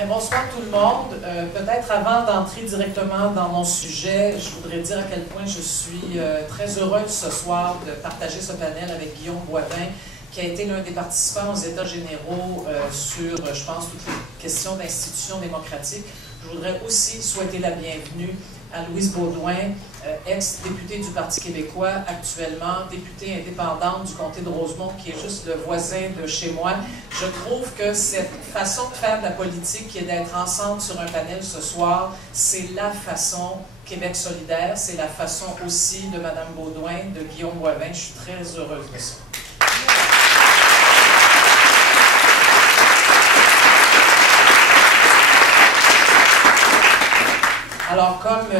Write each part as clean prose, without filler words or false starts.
Bien, bonsoir tout le monde. Peut-être avant d'entrer directement dans mon sujet, je voudrais dire à quel point je suis très heureuse ce soir de partager ce panel avec Guillaume Boivin, qui a été l'un des participants aux États généraux sur, je pense, toutes les questions d'institutions démocratiques. Je voudrais aussi souhaiter la bienvenue à Louise Baudouin, ex-députée du Parti québécois, actuellement députée indépendante du comté de Rosemont, qui est juste le voisin de chez moi. Je trouve que cette façon de faire de la politique, qui est d'être ensemble sur un panel ce soir, c'est la façon Québec solidaire, c'est la façon aussi de Mme Baudouin, de Guillaume Boivin. Je suis très heureuse de ça. Alors, comme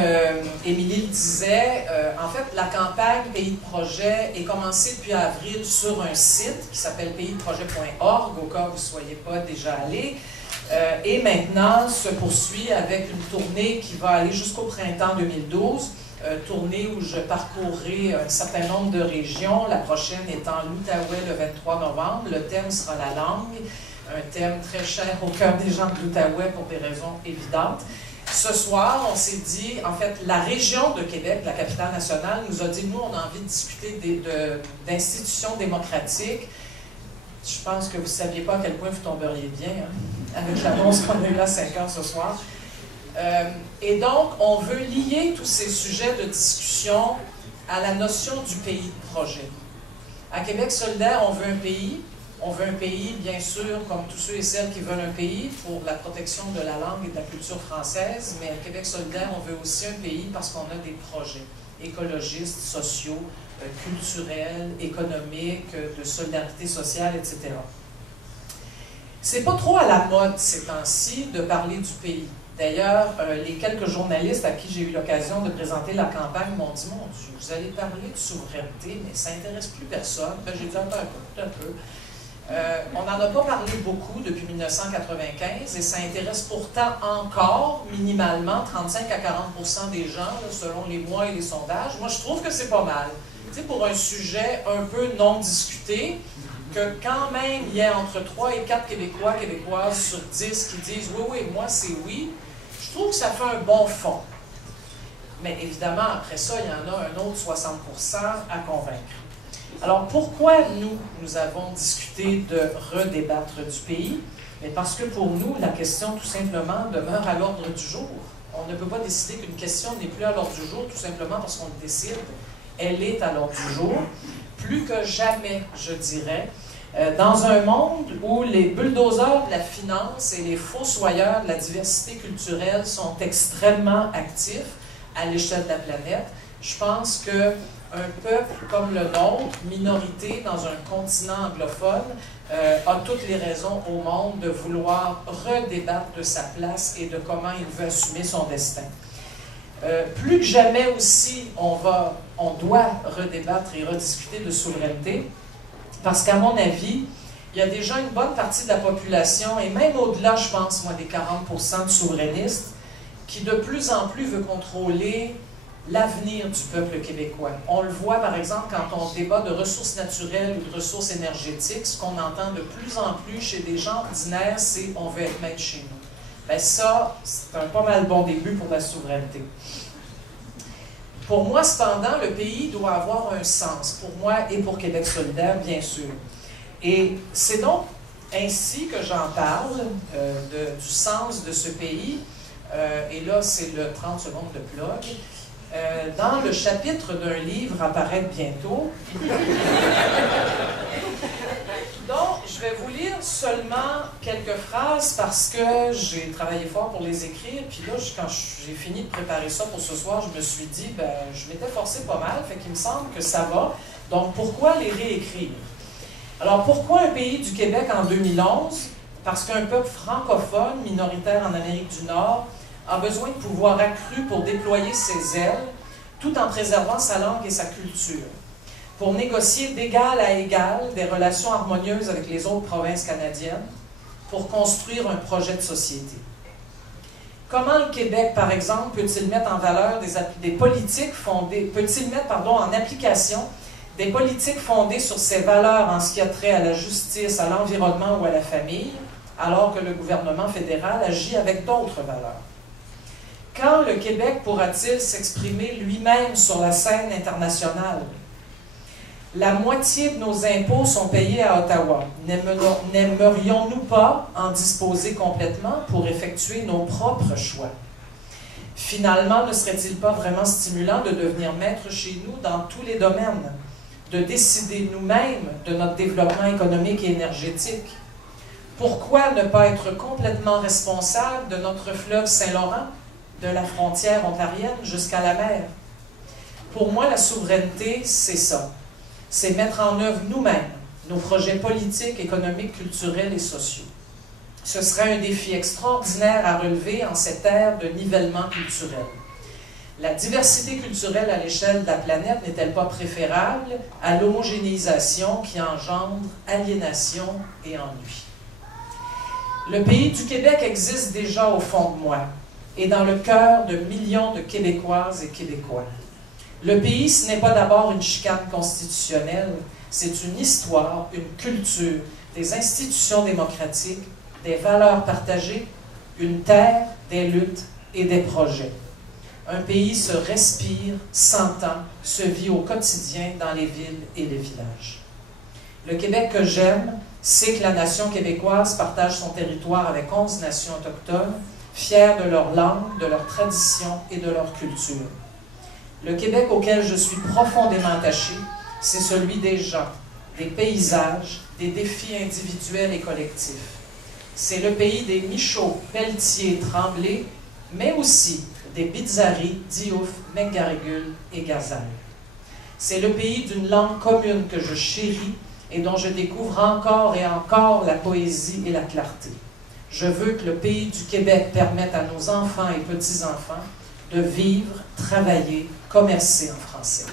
Émilie le disait, en fait, la campagne Pays de projet est commencée depuis avril sur un site qui s'appelle paysdeprojet.org, au cas où vous ne soyez pas déjà allé, et maintenant se poursuit avec une tournée qui va aller jusqu'au printemps 2012, tournée où je parcourrai un certain nombre de régions, la prochaine étant l'Outaouais le 23 novembre. Le thème sera la langue, un thème très cher au cœur des gens de l'Outaouais pour des raisons évidentes. Ce soir, on s'est dit, en fait, la région de Québec, la capitale nationale, nous a dit, nous, on a envie de discuter d'institutions démocratiques. Je pense que vous ne saviez pas à quel point vous tomberiez bien, hein, avec l'annonce qu'on a eue à 5 heures ce soir. Et donc, on veut lier tous ces sujets de discussion à la notion du pays de projet. À Québec solidaire, on veut un pays. On veut un pays, bien sûr, comme tous ceux et celles qui veulent un pays, pour la protection de la langue et de la culture française, mais à Québec solidaire, on veut aussi un pays parce qu'on a des projets écologistes, sociaux, culturels, économiques, de solidarité sociale, etc. C'est pas trop à la mode ces temps-ci de parler du pays. D'ailleurs, les quelques journalistes à qui j'ai eu l'occasion de présenter la campagne m'ont dit « Mon Dieu, vous allez parler de souveraineté, mais ça n'intéresse plus personne. » J'ai dit « un peu. » On n'en a pas parlé beaucoup depuis 1995 et ça intéresse pourtant encore minimalement 35 à 40% des gens, là, selon les mois et les sondages. Moi, je trouve que c'est pas mal. Tu sais, pour un sujet un peu non discuté, que quand même il y ait entre 3 et 4 Québécois, Québécoises sur 10 qui disent « Oui, oui, moi c'est oui », je trouve que ça fait un bon fond. Mais évidemment, après ça, il y en a un autre 60% à convaincre. Alors, pourquoi nous avons discuté de redébattre du pays? Mais parce que pour nous, la question, tout simplement, demeure à l'ordre du jour. On ne peut pas décider qu'une question n'est plus à l'ordre du jour, tout simplement parce qu'on le décide. Elle est à l'ordre du jour, plus que jamais, je dirais, dans un monde où les bulldozers de la finance et les fossoyeurs de la diversité culturelle sont extrêmement actifs à l'échelle de la planète. Je pense que un peuple comme le nôtre, minorité dans un continent anglophone, a toutes les raisons au monde de vouloir redébattre de sa place et de comment il veut assumer son destin. Plus que jamais aussi, on doit redébattre et rediscuter de souveraineté, parce qu'à mon avis, il y a déjà une bonne partie de la population, et même au-delà, je pense, moi, des 40% de souverainistes, qui de plus en plus veut contrôler l'avenir du peuple québécois. On le voit, par exemple, quand on débat de ressources naturelles ou de ressources énergétiques, ce qu'on entend de plus en plus chez des gens ordinaires, c'est « on veut être maître chez nous ». Bien ça, c'est un pas mal bon début pour la souveraineté. Pour moi, cependant, le pays doit avoir un sens, pour moi et pour Québec solidaire, bien sûr. Et c'est donc ainsi que j'en parle, du sens de ce pays, et là, c'est le 30 secondes de plug. Dans le chapitre d'un livre à paraître bientôt. Donc, je vais vous lire seulement quelques phrases parce que j'ai travaillé fort pour les écrire. Puis là, quand j'ai fini de préparer ça pour ce soir, je me suis dit, ben, je m'étais forcé pas mal, fait qu'il me semble que ça va. Donc, pourquoi les réécrire? Alors, pourquoi un pays du Québec en 2011? Parce qu'un peuple francophone, minoritaire en Amérique du Nord, a besoin de pouvoir accru pour déployer ses ailes, tout en préservant sa langue et sa culture, pour négocier d'égal à égal des relations harmonieuses avec les autres provinces canadiennes, pour construire un projet de société. Comment le Québec, par exemple, peut-il mettre en valeur des politiques fondées, peut-il mettre, en application des politiques fondées sur ses valeurs en ce qui a trait à la justice, à l'environnement ou à la famille, alors que le gouvernement fédéral agit avec d'autres valeurs? Quand le Québec pourra-t-il s'exprimer lui-même sur la scène internationale? La moitié de nos impôts sont payés à Ottawa. N'aimerions-nous pas en disposer complètement pour effectuer nos propres choix? Finalement, ne serait-il pas vraiment stimulant de devenir maître chez nous dans tous les domaines, de décider nous-mêmes de notre développement économique et énergétique? Pourquoi ne pas être complètement responsable de notre fleuve Saint-Laurent, de la frontière ontarienne jusqu'à la mer? Pour moi, la souveraineté, c'est ça. C'est mettre en œuvre nous-mêmes nos projets politiques, économiques, culturels et sociaux. Ce serait un défi extraordinaire à relever en cette ère de nivellement culturel. La diversité culturelle à l'échelle de la planète n'est-elle pas préférable à l'homogénéisation qui engendre aliénation et ennui? Le pays du Québec existe déjà au fond de moi et dans le cœur de millions de Québécoises et Québécois. Le pays, ce n'est pas d'abord une chicane constitutionnelle, c'est une histoire, une culture, des institutions démocratiques, des valeurs partagées, une terre, des luttes et des projets. Un pays se respire, s'entend, se vit au quotidien dans les villes et les villages. Le Québec que j'aime, c'est que la nation québécoise partage son territoire avec 11 nations autochtones, fières de leur langue, de leur tradition et de leur culture. Le Québec auquel je suis profondément attaché, c'est celui des gens, des paysages, des défis individuels et collectifs. C'est le pays des Michaud, Pelletier, Tremblay, mais aussi des Bizarri, Diouf, McGarrigle et Gazelle. C'est le pays d'une langue commune que je chéris et dont je découvre encore et encore la poésie et la clarté. Je veux que le pays du Québec permette à nos enfants et petits-enfants de vivre, travailler, commercer en français.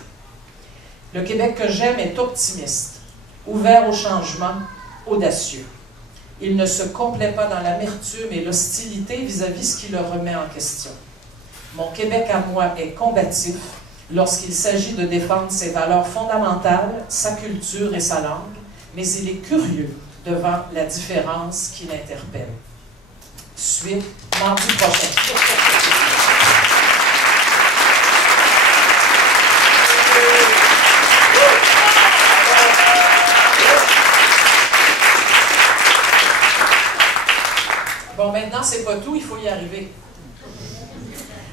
Le Québec que j'aime est optimiste, ouvert au changement, audacieux. Il ne se complaît pas dans l'amertume et l'hostilité vis-à-vis ce qui le remet en question. Mon Québec à moi est combatif lorsqu'il s'agit de défendre ses valeurs fondamentales, sa culture et sa langue, mais il est curieux devant la différence qui l'interpelle. Suite, mardi prochain. Bon, maintenant, c'est pas tout, il faut y arriver.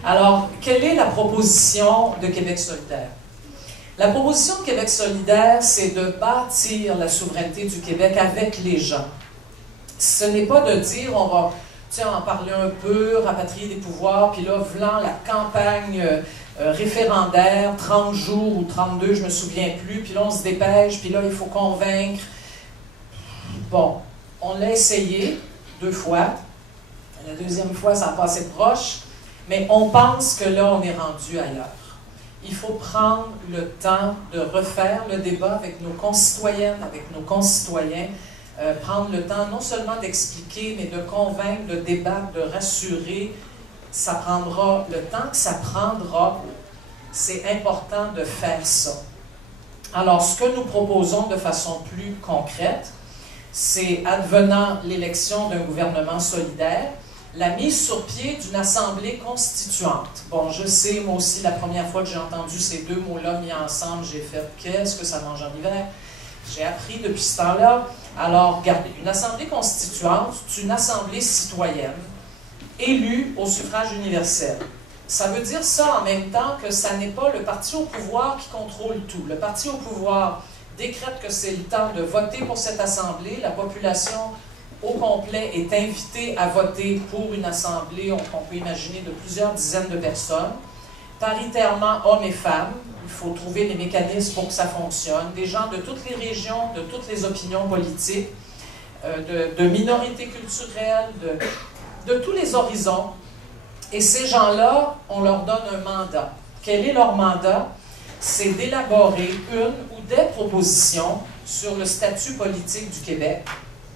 Alors, quelle est la proposition de Québec solidaire? La proposition de Québec solidaire, c'est de bâtir la souveraineté du Québec avec les gens. Ce n'est pas de dire, on va en parler un peu, rapatrier des pouvoirs, puis là, voulant la campagne référendaire, 30 jours ou 32, je me souviens plus, puis là, on se dépêche, puis là, il faut convaincre. Bon, on l'a essayé 2 fois. La deuxième fois, ça a passé proche, mais on pense que là, on est rendu ailleurs. Il faut prendre le temps de refaire le débat avec nos concitoyennes, avec nos concitoyens, prendre le temps non seulement d'expliquer, mais de convaincre, de débattre, de rassurer. Ça prendra le temps que ça prendra. C'est important de faire ça. Alors, ce que nous proposons de façon plus concrète, c'est, advenant l'élection d'un gouvernement solidaire, la mise sur pied d'une assemblée constituante. Bon, je sais, moi aussi, la première fois que j'ai entendu ces deux mots-là mis ensemble, j'ai fait « qu'est-ce que ça mange en hiver ?» J'ai appris depuis ce temps-là. Alors, regardez, une assemblée constituante, c'est une assemblée citoyenne, élue au suffrage universel. Ça veut dire ça en même temps que ça n'est pas le parti au pouvoir qui contrôle tout. Le parti au pouvoir décrète que c'est le temps de voter pour cette assemblée. La population au complet est invitée à voter pour une assemblée, qu'on peut imaginer, de plusieurs dizaines de personnes, paritairement hommes et femmes. Il faut trouver des mécanismes pour que ça fonctionne. Des gens de toutes les régions, de toutes les opinions politiques, de minorités culturelles, de tous les horizons. Et ces gens-là, on leur donne un mandat. Quel est leur mandat? C'est d'élaborer une ou des propositions sur le statut politique du Québec,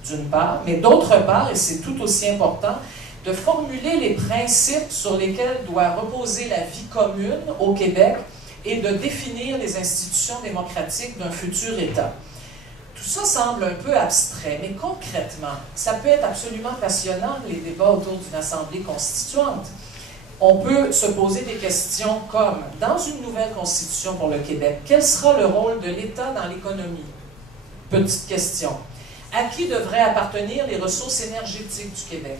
d'une part, mais d'autre part, et c'est tout aussi important, de formuler les principes sur lesquels doit reposer la vie commune au Québec et de définir les institutions démocratiques d'un futur État. Tout ça semble un peu abstrait, mais concrètement, ça peut être absolument passionnant, les débats autour d'une assemblée constituante. On peut se poser des questions comme, dans une nouvelle constitution pour le Québec, quel sera le rôle de l'État dans l'économie? Petite question. À qui devraient appartenir les ressources énergétiques du Québec?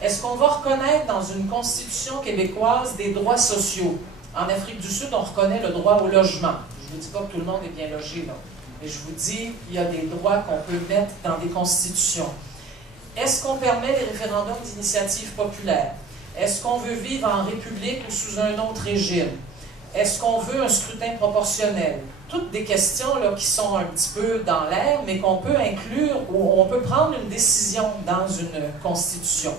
Est-ce qu'on va reconnaître dans une constitution québécoise des droits sociaux? En Afrique du Sud, on reconnaît le droit au logement. Je ne vous dis pas que tout le monde est bien logé, là. Mais je vous dis, il y a des droits qu'on peut mettre dans des constitutions. Est-ce qu'on permet les référendums d'initiative populaire? Est-ce qu'on veut vivre en république ou sous un autre régime? Est-ce qu'on veut un scrutin proportionnel? Toutes des questions là, qui sont un petit peu dans l'air, mais qu'on peut inclure ou on peut prendre une décision dans une constitution.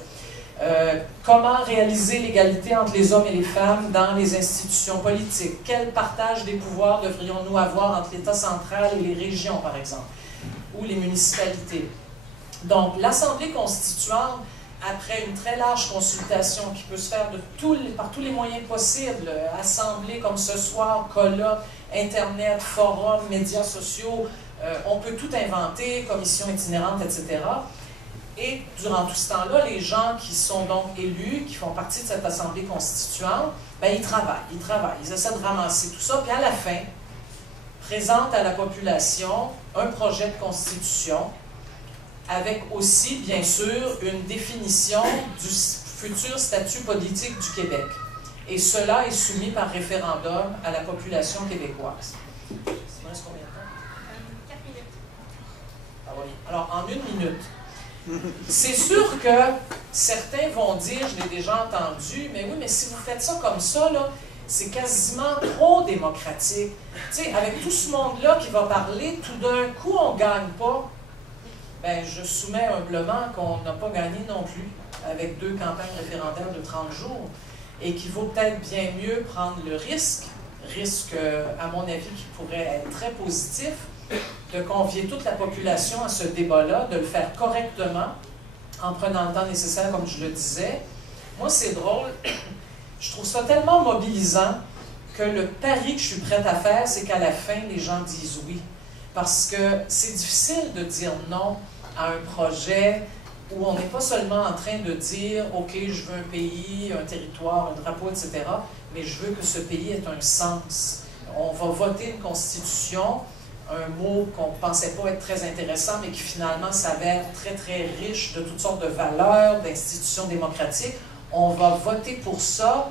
Comment réaliser l'égalité entre les hommes et les femmes dans les institutions politiques? Quel partage des pouvoirs devrions-nous avoir entre l'État central et les régions, par exemple, ou les municipalités? Donc, l'Assemblée constituante, après une très large consultation qui peut se faire par tous les moyens possibles, assemblée comme ce soir, colloque, Internet, forums, médias sociaux, on peut tout inventer, commission itinérante, etc. Et durant tout ce temps-là, les gens qui sont donc élus, qui font partie de cette assemblée constituante, ben, ils travaillent, ils essaient de ramasser tout ça, puis à la fin, présentent à la population un projet de constitution avec aussi, bien sûr, une définition du futur statut politique du Québec. Et cela est soumis par référendum à la population québécoise. Ça reste combien de temps? 4 minutes. Ah oui. Alors, en 1 minute. C'est sûr que certains vont dire, je l'ai déjà entendu, mais oui, mais si vous faites ça comme ça, là, c'est quasiment trop démocratique. Tu sais, avec tout ce monde-là qui va parler, tout d'un coup, on ne gagne pas. Ben, je soumets humblement qu'on n'a pas gagné non plus avec 2 campagnes référendaires de 30 jours et qu'il vaut peut-être bien mieux prendre le risque, à mon avis, qui pourrait être très positif, de convier toute la population à ce débat-là, de le faire correctement, en prenant le temps nécessaire, comme je le disais. Moi, c'est drôle, je trouve ça tellement mobilisant que le pari que je suis prête à faire, c'est qu'à la fin, les gens disent oui. Parce que c'est difficile de dire non à un projet où on n'est pas seulement en train de dire « OK, je veux un pays, un territoire, un drapeau, etc. », mais je veux que ce pays ait un sens. On va voter une constitution, un mot qu'on ne pensait pas être très intéressant, mais qui finalement s'avère très, très riche de toutes sortes de valeurs, d'institutions démocratiques. On va voter pour ça.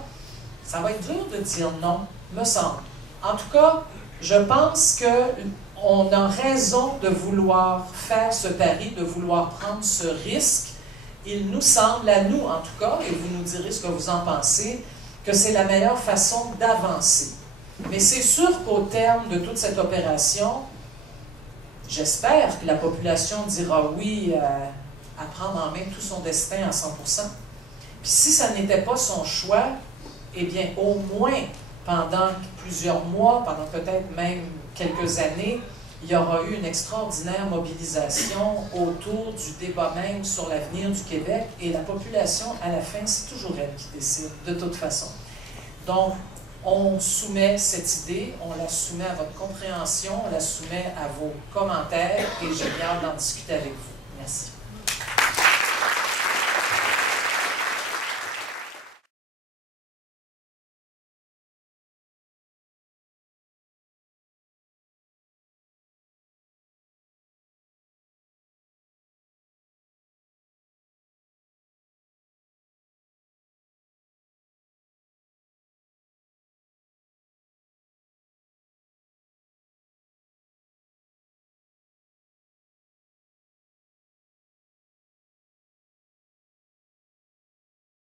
Ça va être dur de dire non, me semble. En tout cas, je pense qu'on a raison de vouloir faire ce pari, de vouloir prendre ce risque. Il nous semble, à nous en tout cas, et vous nous direz ce que vous en pensez, que c'est la meilleure façon d'avancer. Mais c'est sûr qu'au terme de toute cette opération, j'espère que la population dira oui à prendre en main tout son destin à 100%. Puis si ça n'était pas son choix, eh bien au moins pendant plusieurs mois, pendant peut-être même quelques années, il y aura eu une extraordinaire mobilisation autour du débat même sur l'avenir du Québec, et la population, à la fin, c'est toujours elle qui décide, de toute façon. Donc, on soumet cette idée, on la soumet à votre compréhension, on la soumet à vos commentaires, et j'ai hâte d'en discuter avec vous. Merci.